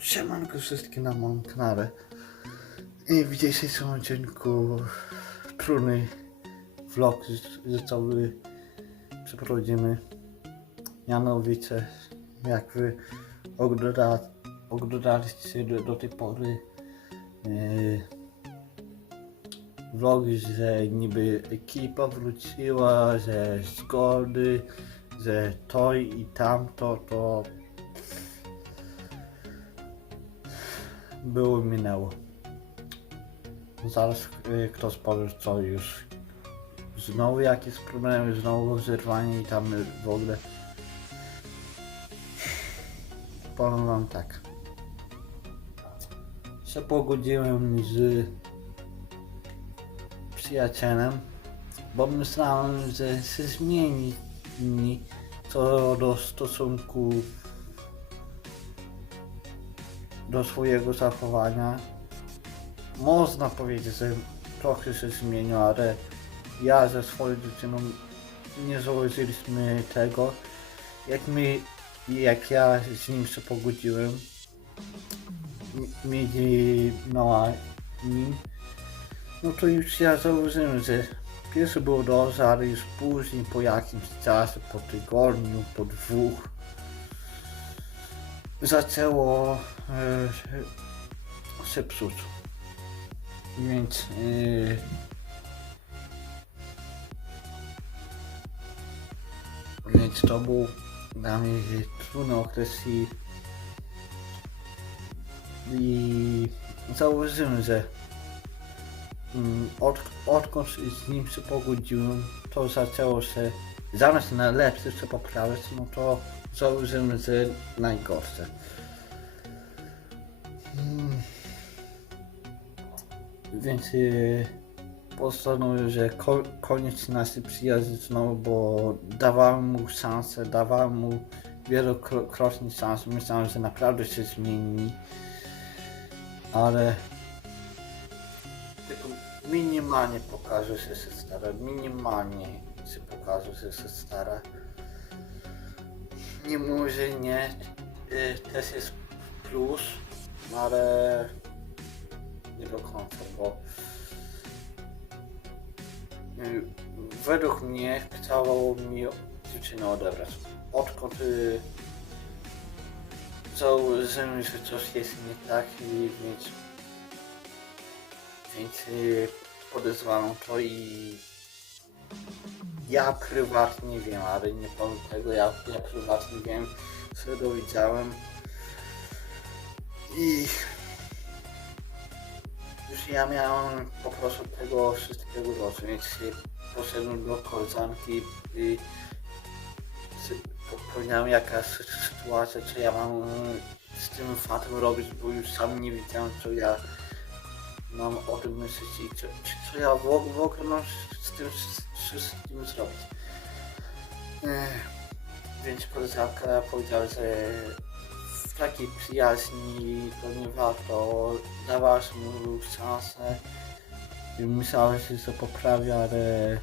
Siemanko wszystkim na moim kanale. I w dzisiejszym odcinku trudny vlog życiowy przeprowadzimy. Mianowicie, jak wy ogląda, oglądaliście do, do tej pory yy, vlogi, że niby ekipa wróciła, że zgody, że to i tamto, to było minęło. Zaraz y, ktoś powie, co już znowu jakieś problemy, znowu zerwanie i tam w ogóle. Powiem wam tak. Się pogodziłem z przyjacielem, bo myślałem, że się zmieni co do stosunku do swojego zachowania. Można powiedzieć, że trochę się zmienił, ale ja ze swoją dziewczyną nie założyliśmy tego. Jak my, jak ja z nim się pogodziłem, między nim, no to już ja założyłem, że pierwszy było dobrze, ale już później po jakimś czasie, po tygodniu, po dwóch, zaczęło e. Więc e, więc to był dla mnie trudny okres i i założyłem, że mm, od, odkąd z nim się pogodziłem, to zaczęło się zamiast na lepsze się poprawiać, no to założyłem, że najgorsze. Mm. Więc yy, postanowiłem, że ko- koniec naszej przyjaźni znowu, bo dawałem mu szansę, dawałem mu wielokrotnie szansę. Myślałem, że naprawdę się zmieni, ale tylko minimalnie pokaże, że się stara, minimalnie się pokaże, że się stara. Nie może nie, y, też jest plus, ale nie do końca, bo y, według mnie chciało mi dziewczynę odebrać. Odkąd y, założyłem, że coś jest nie tak i więc więc y, podezwalam to i ja prywatnie wiem, ale nie powiem tego, ja, ja prywatnie wiem, co dowiedziałem i już ja miałem po prostu tego wszystkiego dosyć, więc poszedłem do koleżanki i powiedziałem jaka sytuacja, co ja mam z tym fantem robić, bo już sam nie wiedziałem co ja mam o tym myśleć i co, co ja w, w ogóle mam z tym wszystkim zrobić. Więc koleżanka powiedziała, że takiej przyjaźni to nie warto, dawałaś mu szansę myślałeś, że się poprawia, ale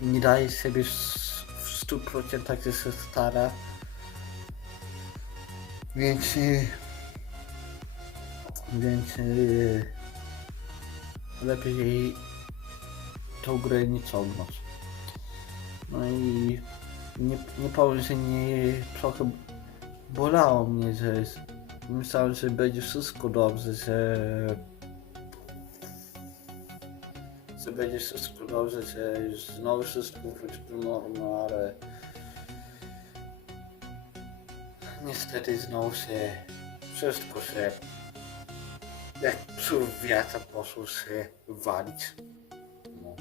nie daje sobie w w 100% że się stara. Więc y, więc yy, lepiej tą grę nie ciągnąć. No i nie, nie powiem, że nie trochę bolało mnie, że jest- myślałem, że będzie wszystko dobrze, że że będzie wszystko dobrze, że już znowu wszystko wróci do normy, ale niestety znowu się wszystko się jak psu wiatra poszło się walić. No.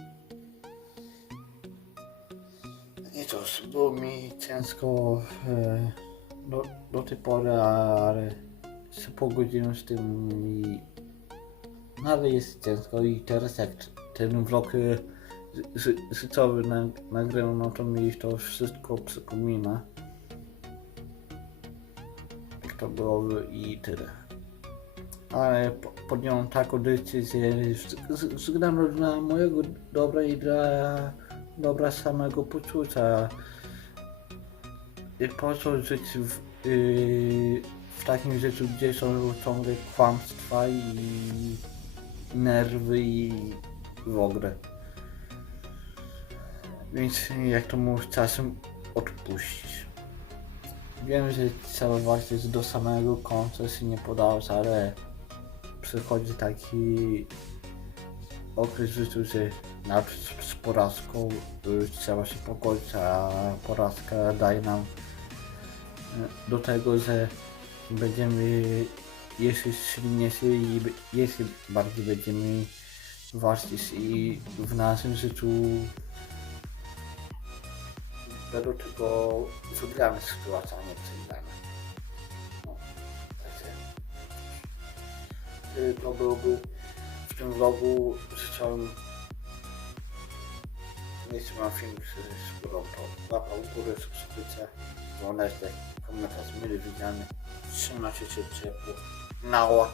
I to było mi ciężko e, do, do tej pory, ale się pogodziłem z tym i no, ale jest ciężko i teraz jak ten vlog ży- życiowy nag- nagrywam, no to mi to wszystko przypomina. Jak to było i tyle ale po- podjąłem taką decyzję z- względu dla mojego dobra i dla dobra samego poczucia. I po co żyć w, yy, w takim życiu, gdzie są ciągle kłamstwa i nerwy i w ogóle. Więc jak to mówisz, czasem odpuścić. Wiem, że trzeba walczyć do samego końca się nie podać, ale przychodzi taki okres życiu, że nawet z, porażką y, trzeba się pogodzić, a porażka daje nam y, do tego, że będziemy jeszcze silniejsi i jeszcze bardziej będziemy walczyć i w naszym życiu będą tylko wygrane sytuacje, a nie przegrane. No, także y, to byłoby w tym vlogu. Życzę jeśli wam film się spodobał, to łapa u góry, subskrypcja, dzwoneczek, komentarz mile widziany. Trzymajcie się ciepło. Nała.